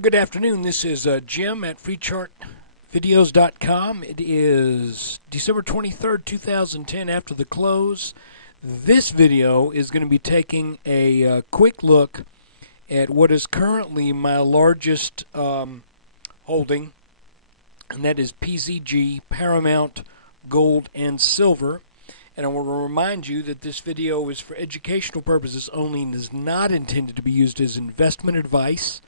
Good afternoon. This is Jim at freechartvideos.com. It is December 23rd, 2010 after the close. This video is going to be taking a quick look at what is currently my largest holding, and that is PZG, Paramount, Gold, and Silver. And I want to remind you that this video is for educational purposes only and is not intended to be used as investment advice.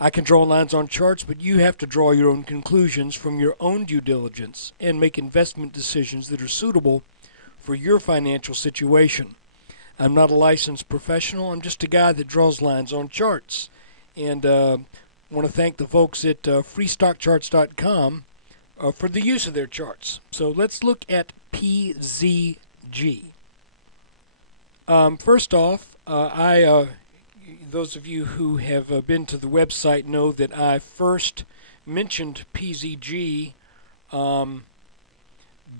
I can draw lines on charts, but you have to draw your own conclusions from your own due diligence and make investment decisions that are suitable for your financial situation. I'm not a licensed professional. I'm just a guy that draws lines on charts. And I want to thank the folks at freestockcharts.com for the use of their charts. So let's look at PZG. First off, those of you who have been to the website know that I first mentioned PZG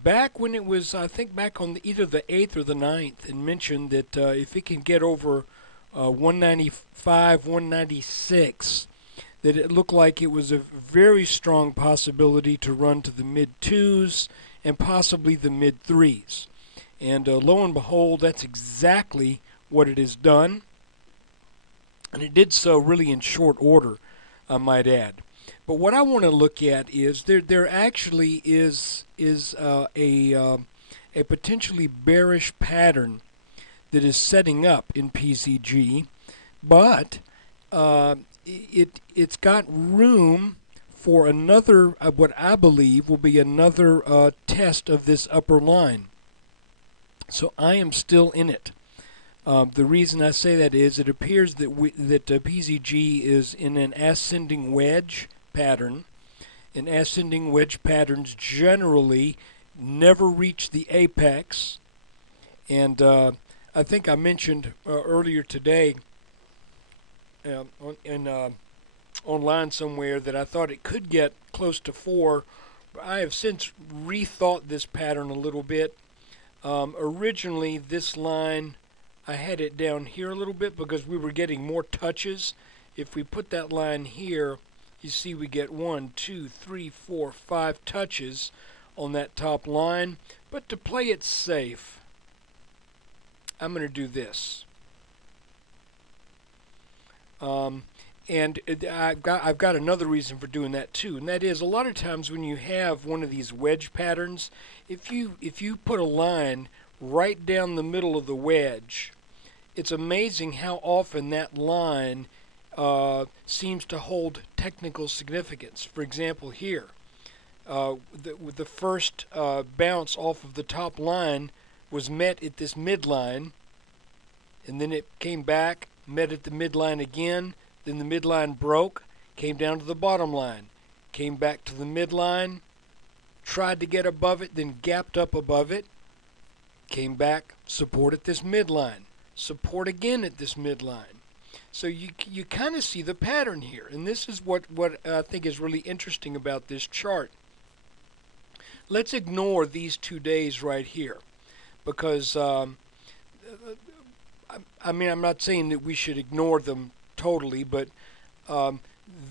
back when it was, I think, back on either the 8th or the 9th, and mentioned that if it can get over 195, 196, that it looked like it was a very strong possibility to run to the mid-2s and possibly the mid-3s. And lo and behold, that's exactly what it has done. And it did so really in short order, I might add. But what I want to look at is there actually is a potentially bearish pattern that is setting up in PZG, but it's got room for another, what I believe will be another test of this upper line. So I am still in it. The reason I say that is it appears that PZG is in an ascending wedge pattern, and ascending wedge patterns generally never reach the apex. And I think I mentioned earlier today online somewhere that I thought it could get close to 4. But I have since rethought this pattern a little bit. Originally, this line, I had it down here a little bit because we were getting more touches. If we put that line here, you see we get 1, 2, 3, 4, 5 touches on that top line. But to play it safe, I'm going to do this. And I've got another reason for doing that too, and that is a lot of times when you have one of these wedge patterns, if you put a line right down the middle of the wedge, it's amazing how often that line seems to hold technical significance. For example, here, the first bounce off of the top line was met at this midline, and then it came back, met at the midline again, then the midline broke, came down to the bottom line, came back to the midline, tried to get above it, then gapped up above it, came back, support at this midline, support again at this midline. So you kind of see the pattern here, and this is what I think is really interesting about this chart. Let's ignore these 2 days right here, because I mean, I'm not saying that we should ignore them totally, but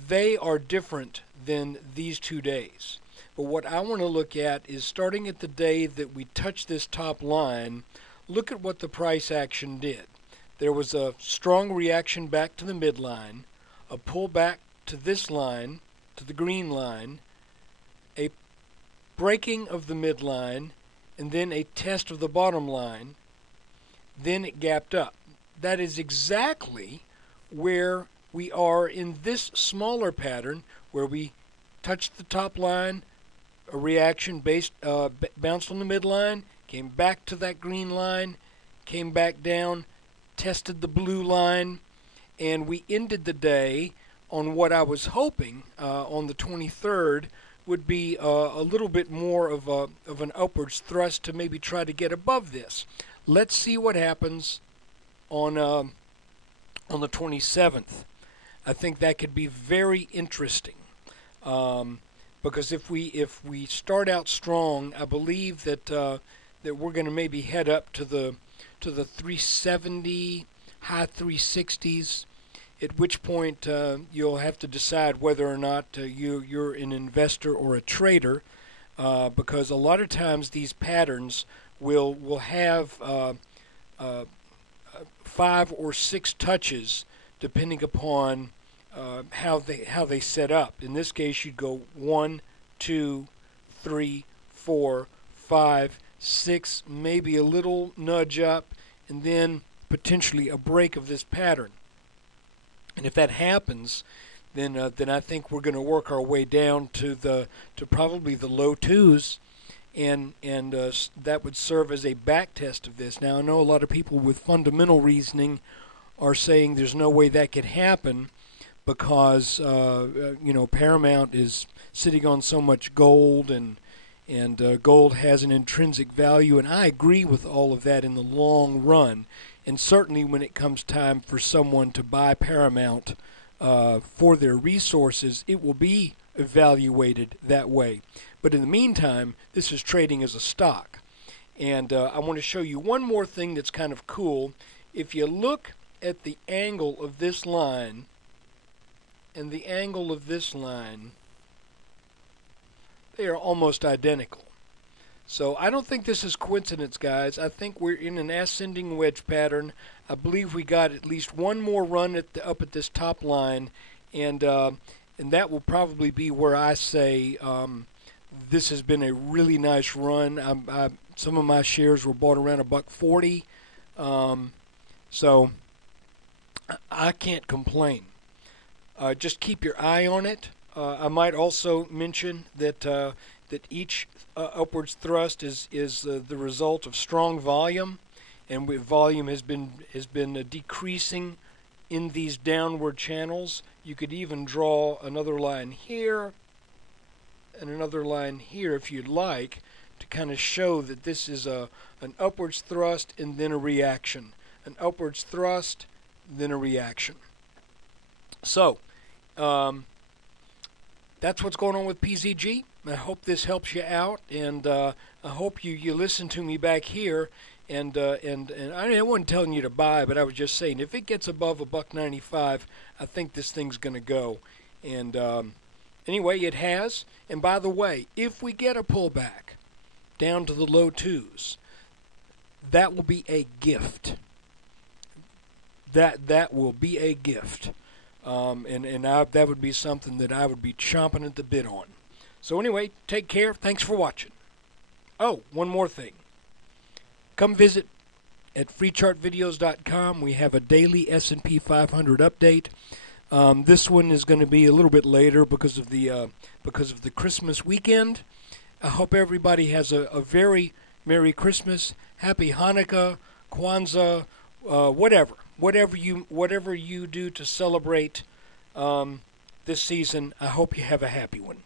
they are different than these 2 days. But what I want to look at is starting at the day that we touch this top line, look at what the price action did. There was a strong reaction back to the midline, a pull back to this line, to the green line, a breaking of the midline, and then a test of the bottom line. Then it gapped up. That is exactly where we are in this smaller pattern, where we touched the top line, a reaction bounced on the midline, came back to that green line, came back down, tested the blue line, and we ended the day on what I was hoping on the 23rd would be a little bit more of an upwards thrust to maybe try to get above this. Let's see what happens on the 27th. I think that could be very interesting. Because if we start out strong, I believe that we're going to maybe head up to the 370, high 360s. at which point you'll have to decide whether or not you're an investor or a trader, because a lot of times these patterns will have 5 or 6 touches depending upon how they set up. In this case, you'd go 1, 2, 3, 4, 5, 6, maybe a little nudge up, and then potentially a break of this pattern. And if that happens, then I think we're going to work our way down to probably the low 2s, and that would serve as a back test of this. Now, I know a lot of people with fundamental reasoning are saying there's no way that could happen because Paramount is sitting on so much gold, and gold has an intrinsic value, and I agree with all of that in the long run. And certainly when it comes time for someone to buy Paramount for their resources, it will be evaluated that way. But in the meantime, this is trading as a stock. And I want to show you one more thing that's kind of cool. If you look at the angle of this line and the angle of this line, they are almost identical. So I don't think this is coincidence, guys. I think we're in an ascending wedge pattern. I believe we got at least one more run up at this top line, and that will probably be where I say this has been a really nice run. Some of my shares were bought around $1.40, so I can't complain. Just keep your eye on it. I might also mention that each upwards thrust is the result of strong volume, and volume has been decreasing in these downward channels. You could even draw another line here and another line here if you'd like, to kind of show that this is an upwards thrust and then a reaction, an upwards thrust, then a reaction. So that's what's going on with PZG. I hope this helps you out, and I hope you listen to me back here. And I wasn't telling you to buy, but I was just saying if it gets above $1.95, I think this thing's going to go. And anyway, it has. And by the way, if we get a pullback down to the low 2s, that will be a gift. That will be a gift. That would be something that I would be chomping at the bit on. So anyway, take care. Thanks for watching. Oh, one more thing. Come visit at freechartvideos.com. We have a daily S&P 500 update. This one is going to be a little bit later because of the Christmas weekend. I hope everybody has a very Merry Christmas, Happy Hanukkah, Kwanzaa, whatever you do to celebrate this season. I hope you have a happy one.